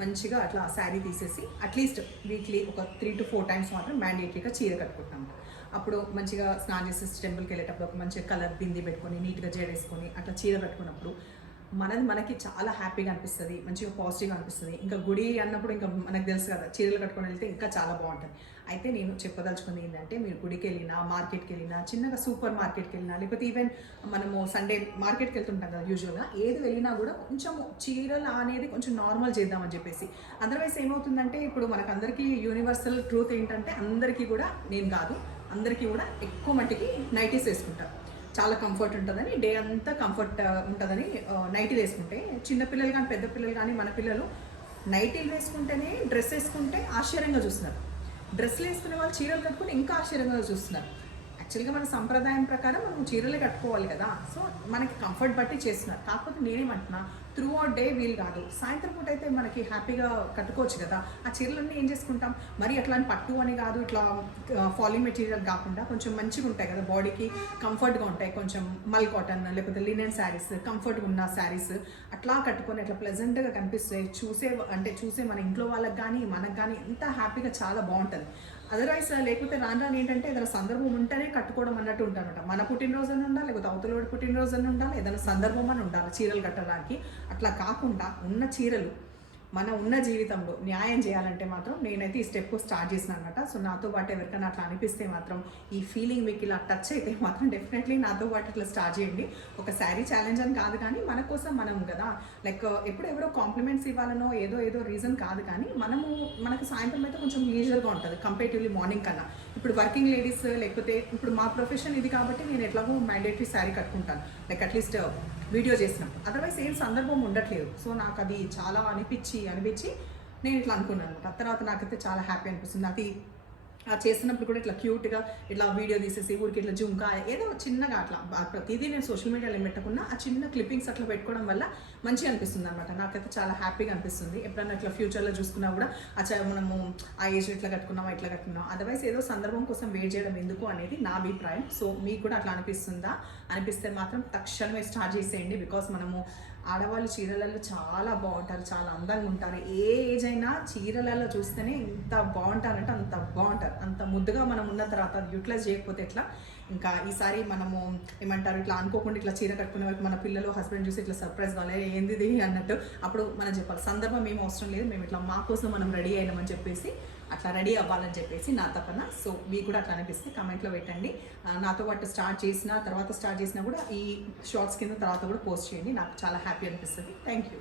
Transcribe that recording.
మంచిగా అట్లా శారీ తీసేసి అట్లీస్ట్ వీక్లీ ఒక 3 to 4 టైమ్స్ మాత్రం మ్యాండేటరీగా చీర కట్టుకుంటాము. అప్పుడు మంచిగా స్నానం చేసేసి టెంపుల్కి వెళ్ళేటప్పుడు ఒక మంచిగా కలర్ బింది పెట్టుకొని నీట్గా జడేసుకొని అట్లా చీర కట్టుకున్నప్పుడు మనకి చాలా హ్యాపీగా అనిపిస్తుంది, మంచిగా పాజిటివ్గా అనిపిస్తుంది. ఇంకా గుడి అన్నప్పుడు ఇంకా మనకు తెలుసు కదా, చీరలు కట్టుకొని వెళ్తే ఇంకా చాలా బాగుంటుంది. అయితే నేను చెప్పదలుచుకుంది ఏంటంటే, మీరు గుడికి వెళ్ళినా, మార్కెట్కి వెళ్ళినా, చిన్నగా సూపర్ మార్కెట్కి వెళ్ళినా, లేకపోతే ఈవెన్ మనము సండే మార్కెట్కి వెళ్తుంటాం కదా యూజువల్గా, ఏది వెళ్ళినా కూడా కొంచెం చీరలు అనేది కొంచెం నార్మల్ చేద్దామని చెప్పేసి. అదర్వైజ్ ఏమవుతుందంటే, ఇప్పుడు మనకందరికీ యూనివర్సల్ ట్రూత్ ఏంటంటే, అందరికీ కూడా, నేను కాదు అందరికీ కూడా ఎక్కువ మట్టికి నైటీస్ వేసుకుంటారు. చాలా కంఫర్ట్ ఉంటుందని, డే అంతా కంఫర్ట్ ఉంటుందని నైటీలు వేసుకుంటే, చిన్నపిల్లలు కానీ పెద్ద పిల్లలు కానీ మన పిల్లలు నైటీలు వేసుకుంటేనే డ్రెస్ వేసుకుంటే ఆశ్చర్యంగా చూస్తున్నారు. డ్రెస్సులు వేసుకునే వాళ్ళు చీరలు కట్టుకుని ఇంకా ఆశ్చర్యంగా చూస్తున్నారు. యాక్చువల్గా మన సంప్రదాయం ప్రకారం మనం చీరలే కట్టుకోవాలి కదా, సో మనకి కంఫర్ట్ బట్టి చేస్తున్నారు. కాకపోతే నేనేమంటున్నా, త్రూ అవుట్ డే వీలు కాదు, సాయంత్రం పూట అయితే మనకి హ్యాపీగా కట్టుకోవచ్చు కదా. ఆ చీరలన్నీ ఏం చేసుకుంటాం, మరి అట్లా పట్టు అని కాదు, ఇట్లా ఫాలింగ్ మెటీరియల్ కాకుండా కొంచెం మంచిగా ఉంటాయి కదా, బాడీకి కంఫర్ట్గా ఉంటాయి, కొంచెం మల్ కాటన్ లేకపోతే లినెన్ శారీస్, కంఫర్ట్గా ఉన్న శారీస్ అట్లా కట్టుకొని అట్లా ప్లెజెంట్గా కనిపిస్తాయి. చూసే మన ఇంట్లో వాళ్ళకి కానీ మనకు కానీ ఎంత హ్యాపీగా చాలా బాగుంటుంది. అదర్వైజ్ లేకపోతే రాను ఏంటంటే, ఏదైనా సందర్భం ఉంటేనే కట్టుకోవడం అన్నట్టు ఉంటానమాట. మన పుట్టినరోజు అని ఉండాలి, లేకపోతే అవతలోడి పుట్టినరోజు అని ఉండాలి, ఏదైనా సందర్భం అని ఉండాలి చీరలు కట్టడానికి. అట్లా కాకుండా ఉన్న చీరలు ఉన్న జీవితంలో న్యాయం చేయాలంటే మాత్రం నేనైతే ఈ స్టెప్ స్టార్ట్ చేసిన అనమాట. సో నాతో పాటు ఎవరికైనా అట్లా అనిపిస్తే మాత్రం, ఈ ఫీలింగ్ మీకు ఇలా టచ్ అయితే మాత్రం డెఫినెట్లీ నాతో పాటు ఇట్లా స్టార్ట్ చేయండి. ఒక శారీ ఛాలెంజ్ అని కాదు కానీ, మన కోసం మనం కదా, లైక్ ఎప్పుడు ఎవరో కాంప్లిమెంట్స్ ఇవ్వాలనో ఏదో రీజన్ కాదు కానీ, మనకు సాయంత్రం అయితే కొంచెం లీజర్గా ఉంటుంది కంపేటివ్లీ మార్నింగ్ కన్నా. ఇప్పుడు వర్కింగ్ లేడీస్, లేకపోతే ఇప్పుడు మా ప్రొఫెషన్ ఇది కాబట్టి నేను ఎట్లాగో మ్యాండేటరీ శారీ కట్టుకుంటాను, లైక్ అట్లీస్ట్ వీడియో చేసినప్పుడు. అదర్వైజ్ ఏం సందర్భం ఉండట్లేదు. సో నాకు అది చాలా అనిపించి నేను ఇట్లా అనుకున్నాను అనమాట. తర్వాత నాకైతే చాలా హ్యాపీ అనిపిస్తుంది. అది చేస్తున్నప్పుడు కూడా ఇట్లా క్యూట్గా ఇట్లా వీడియో తీసేసి ఊరికి ఇట్లా జుంకా ఏదో చిన్నగా అట్లా ప్రతిదీ నేను సోషల్ మీడియాలో పెట్టకుండా ఆ చిన్న క్లిప్పింగ్స్ అట్లా పెట్టుకోవడం వల్ల మంచిగా అనిపిస్తుంది అనమాట. నాకైతే చాలా హ్యాపీగా అనిపిస్తుంది. ఎప్పుడైనా ఇట్లా ఫ్యూచర్లో చూసుకున్నా కూడా మనము ఆ ఏజ్ ఇట్లా కట్టుకున్నాం. అదర్వైజ్ ఏదో సందర్భం కోసం వెయిట్ చేయడం ఎందుకు అనేది నా అభిప్రాయం. సో మీకు కూడా అట్లా అనిపిస్తే మాత్రం తక్షణమే స్టార్ట్ చేసేయండి. బికాస్ మనము ఆడవాళ్ళు చీరలలో చాలా బాగుంటారు, చాలా అందంగా ఉంటారు. ఏ ఏజ్ అయినా చీరలలో చూస్తేనే ఎంత బాగుంటారంటే అంత బాగుంటారు. అంత ముద్దుగా మనం ఉన్న తర్వాత అది యూటిలైజ్ చేయకపోతే ఎట్లా. ఇంకా ఈసారి మనము ఏమంటారు, ఇట్లా అనుకోకుండా ఇట్లా చీర కట్టుకునే వరకు మన పిల్లలు హస్బెండ్ చూసి ఇట్లా సర్ప్రైజ్ కావాలి, ఏంది అన్నట్టు. అప్పుడు మనం చెప్పాలి, సందర్భం ఏం అవసరం లేదు, మేము ఇట్లా మా కోసం మనం రెడీ అయినామని చెప్పేసి అట్లా రెడీ అవ్వాలని చెప్పేసి నా తపన. సో మీకు కూడా అట్లా అనిపిస్తే కమెంట్లో పెట్టండి. నాతో పాటు స్టార్ట్ చేసినా కూడా ఈ షార్ట్స్ కింద తర్వాత కూడా పోస్ట్ చేయండి. నాకు చాలా హ్యాపీ అనిపిస్తుంది. Thank you.